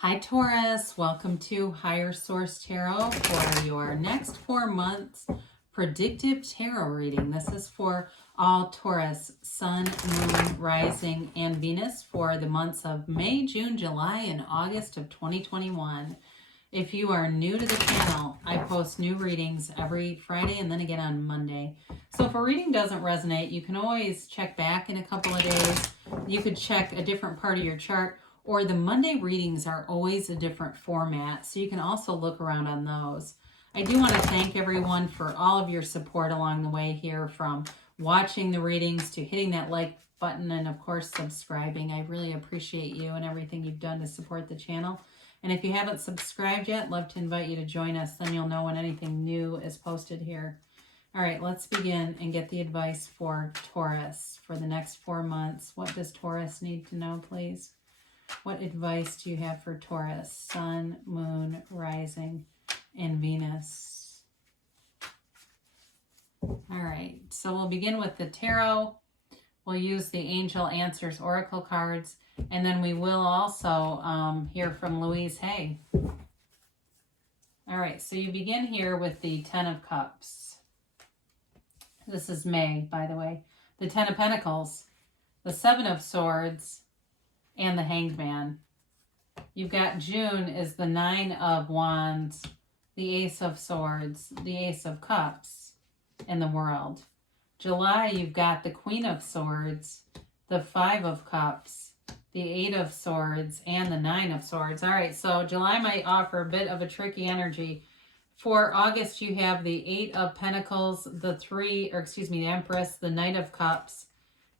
Hi Taurus, welcome to Higher Source Tarot for your next 4 months predictive tarot reading. This is for all Taurus, Sun, Moon, Rising, and Venus for the months of May, June, July, and August of 2021. If you are new to the channel, I post new readings every Friday and then again on Monday. So if a reading doesn't resonate, you can always check back in a couple of days. You could check a different part of your chart, or the Monday readings are always a different format, so you can also look around on those. I do want to thank everyone for all of your support along the way here, from watching the readings to hitting that like button and of course subscribing. I really appreciate you and everything you've done to support the channel. And if you haven't subscribed yet, I'd love to invite you to join us. Then you'll know when anything new is posted here. All right, let's begin and get the advice for Taurus for the next 4 months. What does Taurus need to know, please? What advice do you have for Taurus, Sun, Moon, Rising, and Venus? All right, so we'll begin with the tarot. We'll use the Angel Answers Oracle cards, and then we will also hear from Louise Hay. All right, so you begin here with the Ten of Cups. This is May, by the way. The Ten of Pentacles, the Seven of Swords, and the Hanged Man. You've got June is the Nine of Wands, the Ace of Swords, the Ace of Cups, and the World. July, you've got the Queen of Swords, the Five of Cups, the Eight of Swords, and the Nine of Swords. All right, so July might offer a bit of a tricky energy. For August, you have the Eight of Pentacles, the Empress, the Knight of Cups,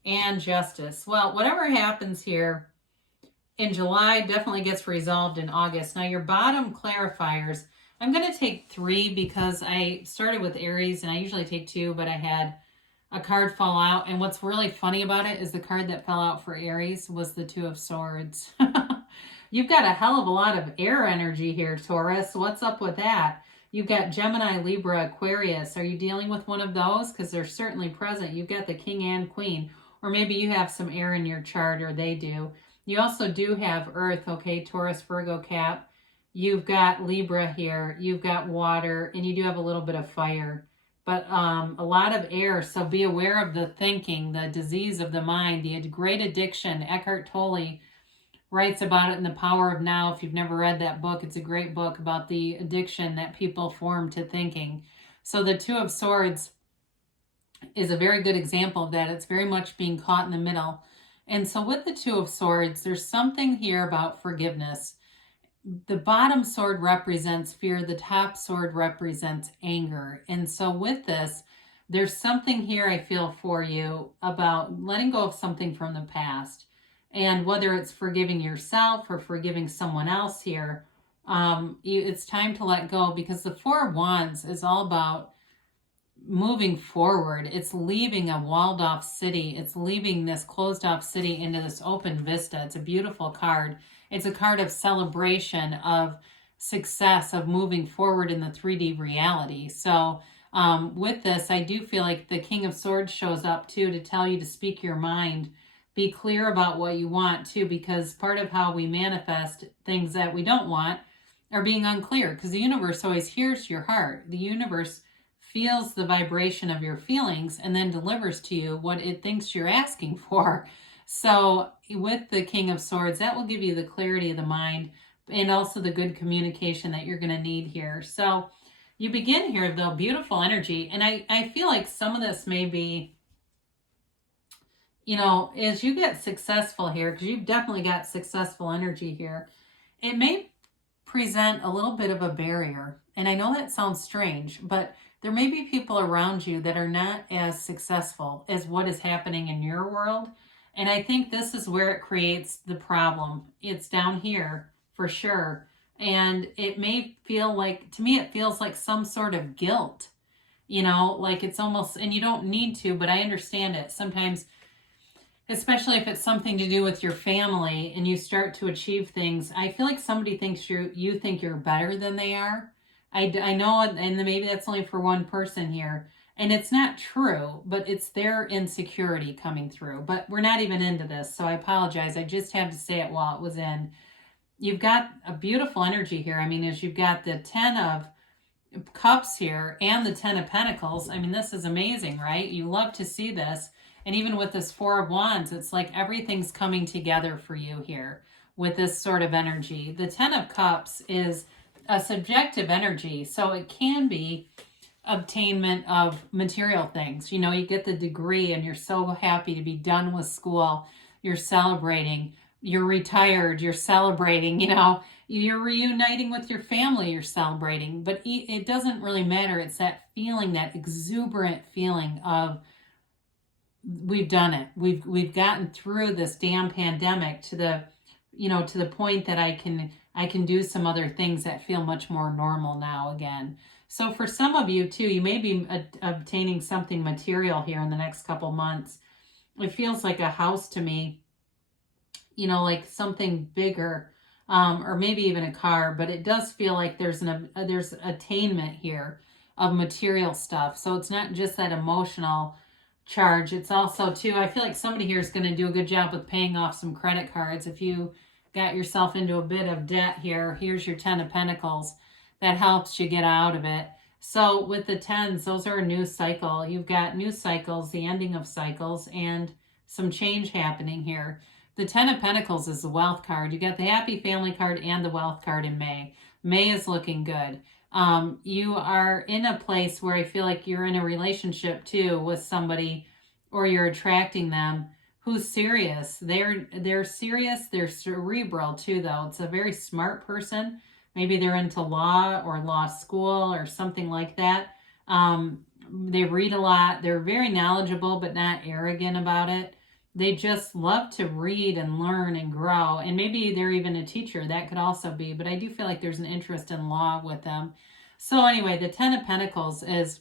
and Justice. Well, whatever happens here in July definitely gets resolved in August. Now, your bottom clarifiers, I'm going to take 3 because I started with Aries, and I usually take 2, but I had a card fall out. And what's really funny about it is the card that fell out for Aries was the Two of Swords. You've got a hell of a lot of air energy here, Taurus. What's up with that? You've got Gemini, Libra, Aquarius. Are you dealing with one of those? Because they're certainly present. You've got the King and Queen. Or maybe you have some air in your chart, or they do. You also do have Earth, okay, Taurus, Virgo, Cap. You've got Libra here. You've got water, and you do have a little bit of fire. But a lot of air, so be aware of the thinking, the disease of the mind, the great addiction. Eckhart Tolle writes about it in The Power of Now. If you've never read that book, it's a great book about the addiction that people form to thinking. So the Two of Swords is a very good example of that. It's very much being caught in the middle. And so with the Two of Swords, there's something here about forgiveness. The bottom sword represents fear. The top sword represents anger. And so with this, there's something here I feel for you about letting go of something from the past. And whether it's forgiving yourself or forgiving someone else here, it's time to let go, because the Four of Wands is all about moving forward. It's leaving a walled off city. It's leaving this closed off city into this open vista. It's a beautiful card. It's a card of celebration, of success, of moving forward in the 3D reality. So with this, I do feel like the King of Swords shows up too, to tell you to speak your mind. Be clear about what you want too, because part of how we manifest things that we don't want are being unclear, because the universe always hears your heart. The universe feels the vibration of your feelings and then delivers to you what it thinks you're asking for. So with the King of Swords, that will give you the clarity of the mind and also the good communication that you're going to need here. So you begin here, though, beautiful energy. And I feel like some of this may be, as you get successful here, because you've definitely got successful energy here, it may present a little bit of a barrier. And I know that sounds strange, but there may be people around you that are not as successful as what is happening in your world. And I think this is where it creates the problem. It's down here for sure. And it may feel like, to me, it feels like some sort of guilt, like it's almost, and you don't need to, but I understand it. Sometimes, especially if it's something to do with your family and you start to achieve things, I feel like somebody thinks you think you're better than they are. I know, and maybe that's only for one person here, and it's not true, but it's their insecurity coming through. But we're not even into this, so I apologize. I just had to say it while it was in. you've got a beautiful energy here. I mean, as you've got the 10 of Cups here and the 10 of Pentacles. I mean, this is amazing, right? You love to see this. And even with this 4 of Wands, it's like everything's coming together for you here with this sort of energy. The 10 of Cups is a subjective energy, so it can be obtainment of material things. You know, you get the degree and you're so happy to be done with school. You're celebrating. You're retired. You're celebrating. You know, you're reuniting with your family. You're celebrating. But it doesn't really matter. It's that feeling, that exuberant feeling of we've done it. We've gotten through this damn pandemic to the, you know, to the point that I can do some other things that feel much more normal now again. So for some of you too, you may be obtaining something material here in the next couple months. It feels like a house to me, you know, like something bigger, or maybe even a car, but it does feel like there's attainment here of material stuff. So it's not just that emotional charge. It's also too, I feel like somebody here is going to do a good job with paying off some credit cards. If you got yourself into a bit of debt here, here's your 10 of Pentacles. That helps you get out of it. So with the 10s, those are a new cycle. You've got new cycles, the ending of cycles, and some change happening here. The 10 of Pentacles is the wealth card. You got the happy family card and the wealth card in May. May is looking good. You are in a place where I feel like you're in a relationship too with somebody, or you're attracting them who's serious. They're serious. They're cerebral too, though. It's a very smart person. Maybe they're into law or law school or something like that. They read a lot. They're very knowledgeable, but not arrogant about it. They just love to read and learn and grow. And maybe they're even a teacher. That could also be. But I do feel like there's an interest in law with them. So anyway, the 10 of Pentacles is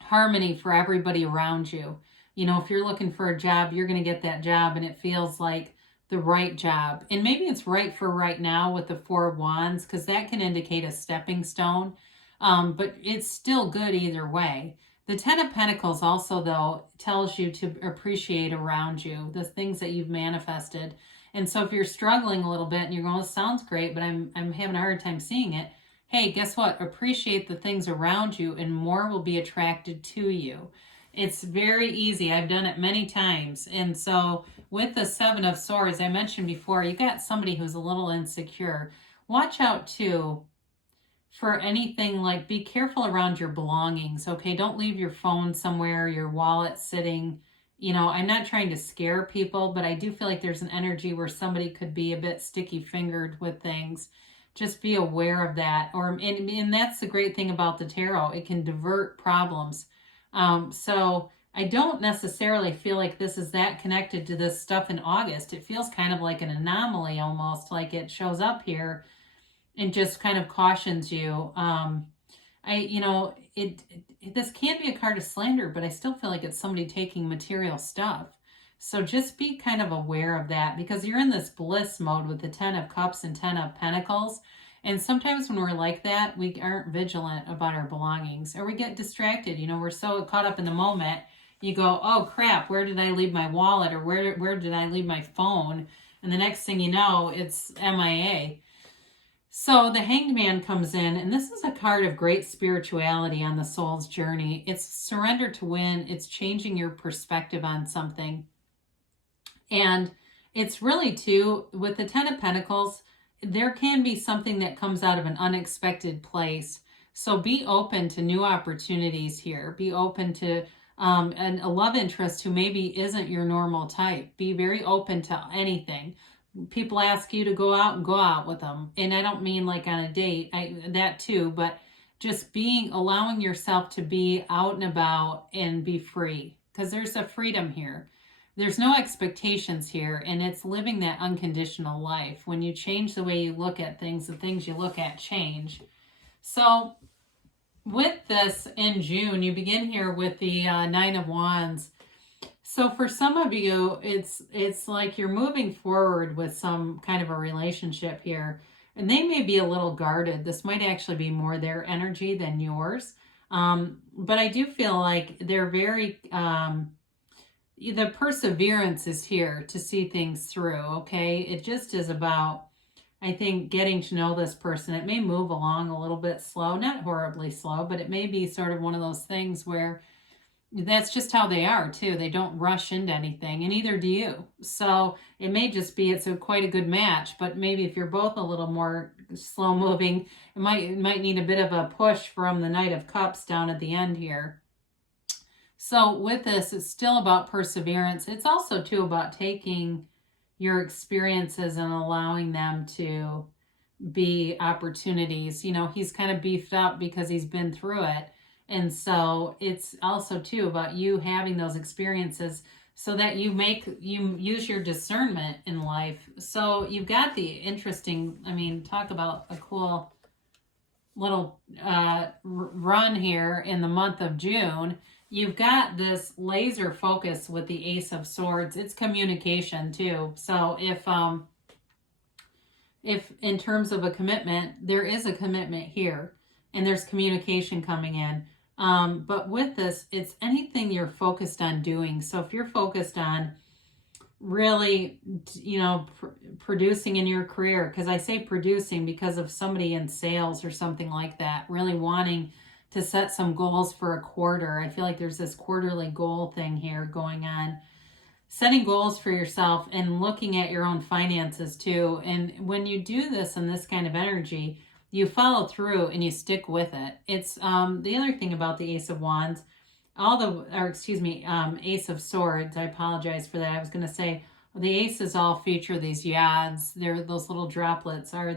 harmony for everybody around you. You know, if you're looking for a job, you're going to get that job, and it feels like the right job. And maybe it's right for right now with the 4 of Wands, because that can indicate a stepping stone. But it's still good either way. The 10 of Pentacles also, though, tells you to appreciate around you the things that you've manifested. And so if you're struggling a little bit and you're going, it sounds great, but I'm having a hard time seeing it. Hey, guess what? Appreciate the things around you, and more will be attracted to you. It's very easy. I've done it many times. And so with the 7 of Swords, I mentioned before, you got somebody who's a little insecure. Watch out too for anything, like be careful around your belongings. Okay, don't leave your phone somewhere, your wallet sitting. You know, I'm not trying to scare people, but I do feel like there's an energy where somebody could be a bit sticky-fingered with things. Just be aware of that. And that's the great thing about the tarot. It can divert problems. So I don't necessarily feel like this is that connected to this stuff in August. It feels kind of like an anomaly, almost like it shows up here and just kind of cautions you. This can't be a card of slander, but I still feel like it's somebody taking material stuff. So just be kind of aware of that, because you're in this bliss mode with the 10 of Cups and 10 of Pentacles. And sometimes when we're like that, we aren't vigilant about our belongings, or we get distracted. You know, we're so caught up in the moment. You go, oh crap, where did I leave my wallet? Or where did I leave my phone? And the next thing you know, it's MIA. So the Hanged Man comes in, and this is a card of great spirituality on the soul's journey. It's surrender to win. It's changing your perspective on something. And it's really too, with the 10 of Pentacles, there can be something that comes out of an unexpected place. So be open to new opportunities here. Be open to a love interest who maybe isn't your normal type. Be very open to anything. People ask you to go out with them. And I don't mean like on a date, that too, but just allowing yourself to be out and about and be free, because there's a freedom here. There's no expectations here, and it's living that unconditional life. When you change the way you look at things, the things you look at change. So with this in June, you begin here with the 9 of Wands. So for some of you, it's like you're moving forward with some kind of a relationship here, and they may be a little guarded. This might actually be more their energy than yours. But I do feel like they're very... the perseverance is here to see things through, okay? It just is about, I think getting to know this person, it may move along a little bit slow, not horribly slow, but it may be sort of one of those things where that's just how they are too. They don't rush into anything, and neither do you. So it may just be quite a good match, but maybe if you're both a little more slow moving, it might need a bit of a push from the Knight of Cups down at the end here. So with this, it's still about perseverance. It's also too about taking your experiences and allowing them to be opportunities. You know, he's kind of beefed up because he's been through it. And so it's also too about you having those experiences so that you use your discernment in life. So you've got the interesting, I mean, talk about a cool little run here in the month of June. You've got this laser focus with the Ace of Swords. It's communication too. So if in terms of a commitment, there is a commitment here and there's communication coming in. But with this, it's anything you're focused on doing. So if you're focused on really, you know, producing in your career, because I say producing because of somebody in sales or something like that, really wanting to set some goals for a quarter. I feel like there's this quarterly goal thing here going on. Setting goals for yourself and looking at your own finances too. And when you do this in this kind of energy, you follow through and you stick with it. It's the other thing about the Ace of Wands, Ace of Swords. I apologize for that. I was going to say the aces all feature these yads. Those little droplets are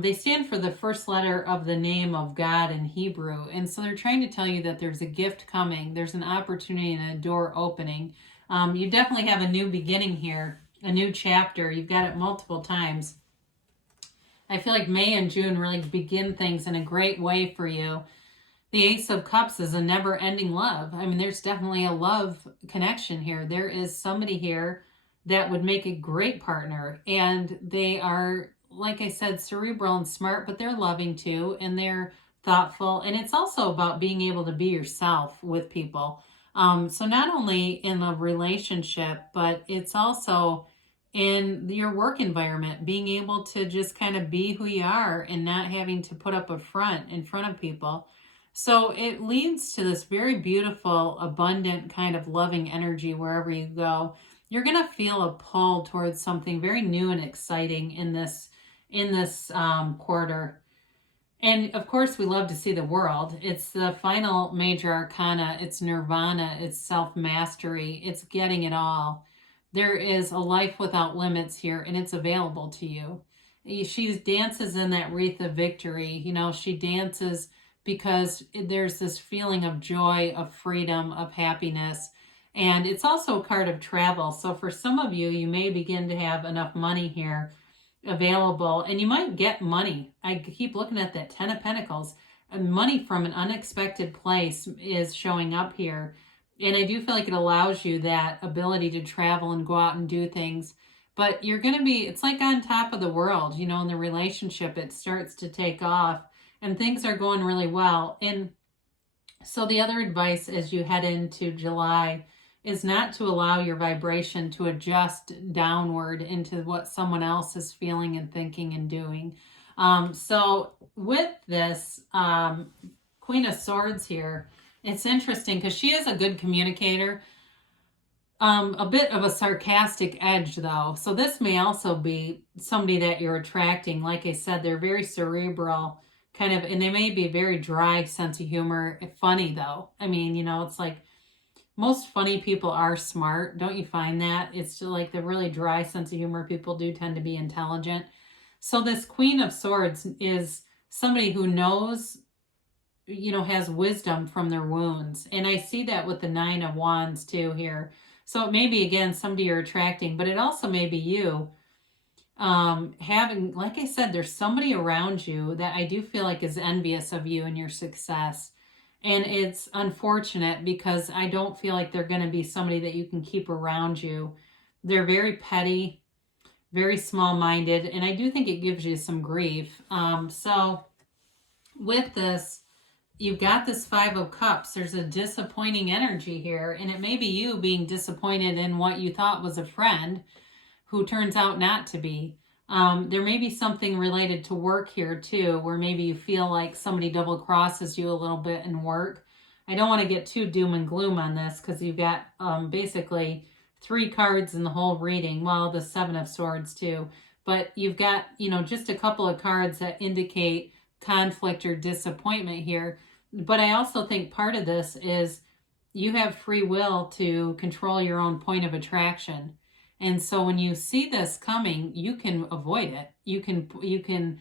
they stand for the first letter of the name of God in Hebrew. And so they're trying to tell you that there's a gift coming. There's an opportunity and a door opening. You definitely have a new beginning here, a new chapter. You've got it multiple times. I feel like May and June really begin things in a great way for you. The Ace of Cups is a never-ending love. I mean, there's definitely a love connection here. There is somebody here that would make a great partner. And they are, like I said, cerebral and smart, but they're loving too. And they're thoughtful. And it's also about being able to be yourself with people. So not only in a relationship, but it's also in your work environment, being able to just kind of be who you are and not having to put up a front in front of people. So it leads to this very beautiful, abundant kind of loving energy wherever you go. You're going to feel a pull towards something very new and exciting in this quarter. And of course, we love to see the world. It's the final major arcana. It's nirvana. It's self-mastery. It's getting it all. There is a life without limits here, and it's available to you. She dances in that wreath of victory. You know, she dances because there's this feeling of joy, of freedom, of happiness. And it's also a card of travel. So for some of you, you may begin to have enough money here available, and you might get money. I keep looking at that 10 of Pentacles. Money from an unexpected place is showing up here. And I do feel like it allows you that ability to travel and go out and do things. But you're going to be, it's like on top of the world, you know, in the relationship, it starts to take off and things are going really well. And so the other advice as you head into July is not to allow your vibration to adjust downward into what someone else is feeling and thinking and doing. So with this Queen of Swords here, it's interesting because she is a good communicator. A bit of a sarcastic edge though. So this may also be somebody that you're attracting. Like I said, they're very cerebral kind of, and they may be a very dry sense of humor. Funny though. I mean, you know, it's like most funny people are smart. Don't you find that? It's just like the really dry sense of humor people do tend to be intelligent. So this Queen of Swords is somebody who knows, you know, has wisdom from their wounds. And I see that with the 9 of Wands too here. So it may be, again, somebody you're attracting, but it also may be you having, like I said, there's somebody around you that I do feel like is envious of you and your success. And it's unfortunate because I don't feel like they're going to be somebody that you can keep around you. They're very petty, very small-minded, and I do think it gives you some grief. So with this, you've got this 5 of Cups. There's a disappointing energy here, and it may be you being disappointed in what you thought was a friend who turns out not to be. There may be something related to work here too, where maybe you feel like somebody double crosses you a little bit in work. I don't want to get too doom and gloom on this because you've got basically 3 cards in the whole reading. Well, the 7 of Swords too. But you've got, just a couple of cards that indicate conflict or disappointment here. But I also think part of this is you have free will to control your own point of attraction. And so when you see this coming, you can avoid it. You can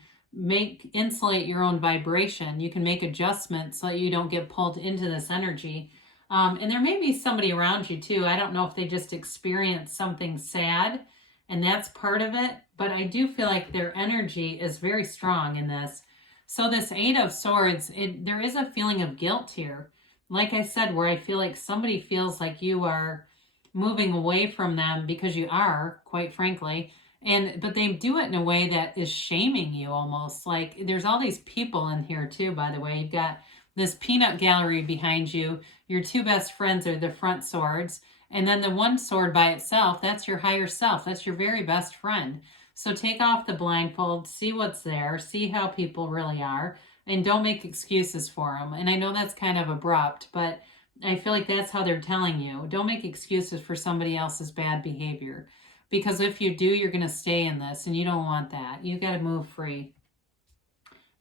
insulate your own vibration. You can make adjustments so that you don't get pulled into this energy. And there may be somebody around you too. I don't know if they just experienced something sad and that's part of it, but I do feel like their energy is very strong in this. So this 8 of Swords, there is a feeling of guilt here. Like I said, where I feel like somebody feels like you are moving away from them because you are, quite frankly. But they do it in a way that is shaming you almost. Like there's all these people in here too, by the way. You've got this peanut gallery behind you. Your 2 best friends are the front swords. And then the 1 sword by itself, that's your higher self. That's your very best friend. So take off the blindfold, see what's there, see how people really are, and don't make excuses for them. And I know that's kind of abrupt, but I feel like that's how they're telling you. Don't make excuses for somebody else's bad behavior. Because if you do, you're going to stay in this, and you don't want that. You got to move free.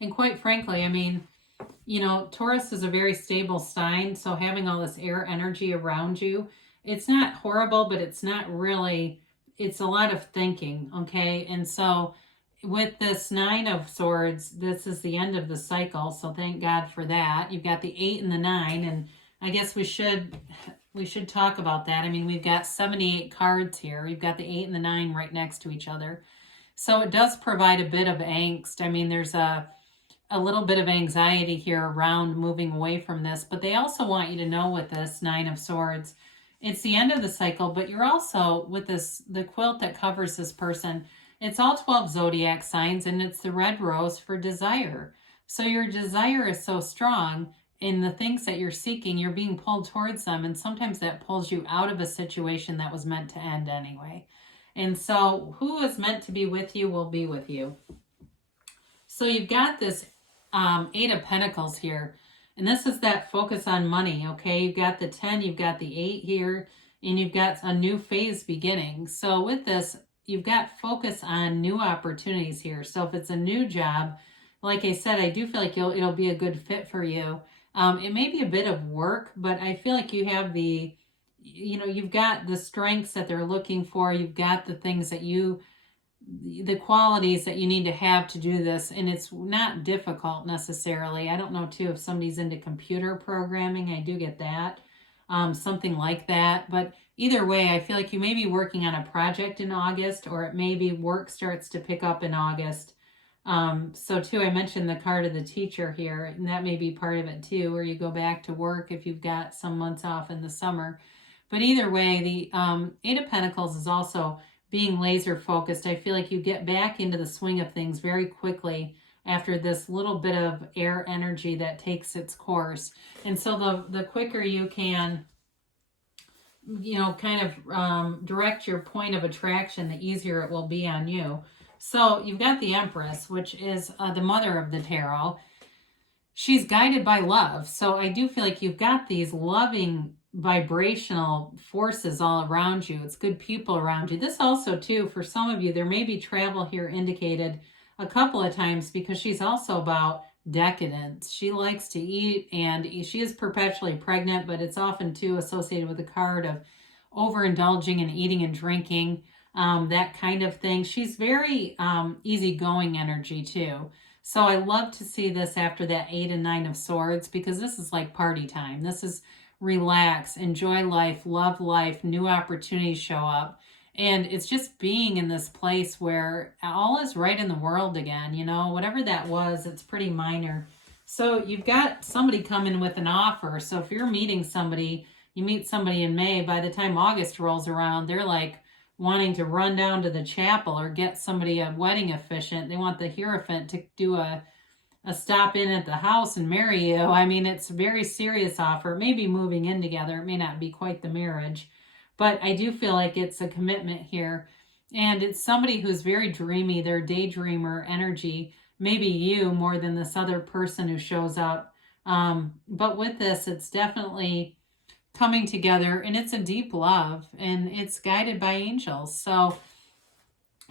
And quite frankly, I mean, Taurus is a very stable sign, so having all this air energy around you, it's not horrible, but it's not really, it's a lot of thinking, okay? And so with this 9 of Swords, this is the end of the cycle, so thank God for that. You've got the 8 and the 9, and I guess we should talk about that. I mean, we've got 78 cards here. We've got the 8 and the 9 right next to each other. So it does provide a bit of angst. I mean, there's a little bit of anxiety here around moving away from this, but they also want you to know with this 9 of Swords, it's the end of the cycle, but you're also, with this, the quilt that covers this person, it's all 12 zodiac signs, and it's the red rose for desire. So your desire is so strong in the things that you're seeking, you're being pulled towards them, and sometimes that pulls you out of a situation that was meant to end anyway. And so who is meant to be with you will be with you. So you've got this 8 of Pentacles here. And this is that focus on money, okay? You've got the 10, you've got the 8 here, and you've got a new phase beginning. So with this, you've got focus on new opportunities here. So if it's a new job, like I said, I do feel like it'll be a good fit for you. It may be a bit of work, but I feel like you have you've got the strengths that they're looking for. You've got the things that the qualities that you need to have to do this, and it's not difficult necessarily. I don't know too if somebody's into computer programming. I do get that, something like that. But either way, I feel like you may be working on a project in August, or it may be work starts to pick up in August. So too, I mentioned the card of the teacher here, and that may be part of it too, where you go back to work if you've got some months off in the summer. But either way, the 8 of Pentacles is also being laser focused. I feel like you get back into the swing of things very quickly after this little bit of air energy that takes its course. And so the quicker you can, kind of direct your point of attraction, the easier it will be on you. So you've got the Empress, which is the mother of the tarot. She's guided by love. So I do feel like you've got these loving vibrational forces all around you. It's good people around you. This also too, for some of you, there may be travel here indicated a couple of times because she's also about decadence. She likes to eat, and she is perpetually pregnant, but it's often too associated with the card of overindulging in eating and drinking, that kind of thing. She's very easygoing energy too. So I love to see this after that 8 and 9 of Swords, because this is like party time. This is relax, enjoy life, love life, new opportunities show up. And it's just being in this place where all is right in the world again, whatever that was, it's pretty minor. So you've got somebody coming with an offer. So if you're meeting somebody, you meet somebody in May, by the time August rolls around, they're like wanting to run down to the chapel or get somebody a wedding officiant. They want the Hierophant to do a stop in at the house and marry you. I mean, it's a very serious offer. Maybe moving in together. It may not be quite the marriage, but I do feel like it's a commitment here. And it's somebody who's very dreamy. They're a daydreamer energy. Maybe you more than this other person who shows up. But with this, it's definitely coming together, and it's a deep love, and it's guided by angels. So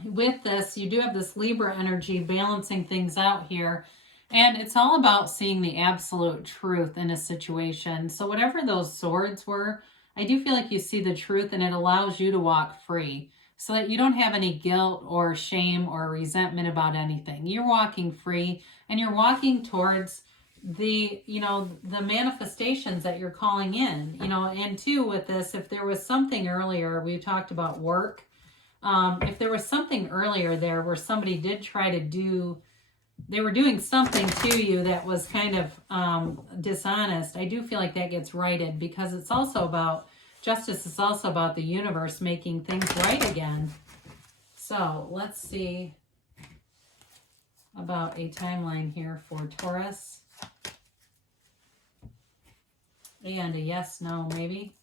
with this, you do have this Libra energy balancing things out here. And it's all about seeing the absolute truth in a situation. So whatever those swords were, I do feel like you see the truth, and it allows you to walk free so that you don't have any guilt or shame or resentment about anything. You're walking free, and you're walking towards the, the manifestations that you're calling in, and too with this, if there was something earlier, we talked about work. If there was something earlier there where somebody did try to they were doing something to you that was kind of dishonest, I do feel like that gets righted, because it's also about, justice is also about the universe making things right again. So let's see about a timeline here for Taurus. And a yes, no, maybe.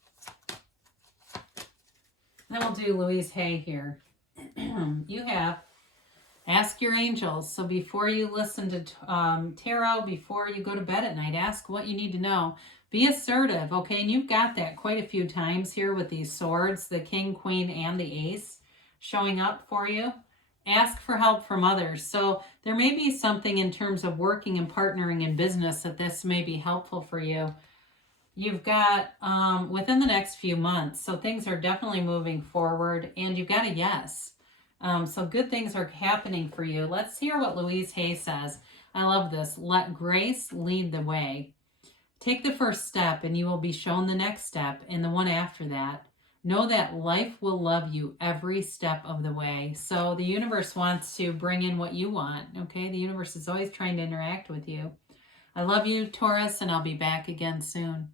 Then we'll do Louise Hay here. You have ask your angels. So before you listen to tarot, before you go to bed at night, ask what you need to know. Be assertive, okay? And you've got that quite a few times here with these swords, the king, queen, and the ace showing up for you. Ask for help from others. So there may be something in terms of working and partnering in business that this may be helpful for you. You've got within the next few months, so things are definitely moving forward, and you've got a yes. So good things are happening for you. Let's hear what Louise Hay says. I love this. Let grace lead the way. Take the first step, and you will be shown the next step and the one after that. Know that life will love you every step of the way. So the universe wants to bring in what you want, okay? The universe is always trying to interact with you. I love you, Taurus, and I'll be back again soon.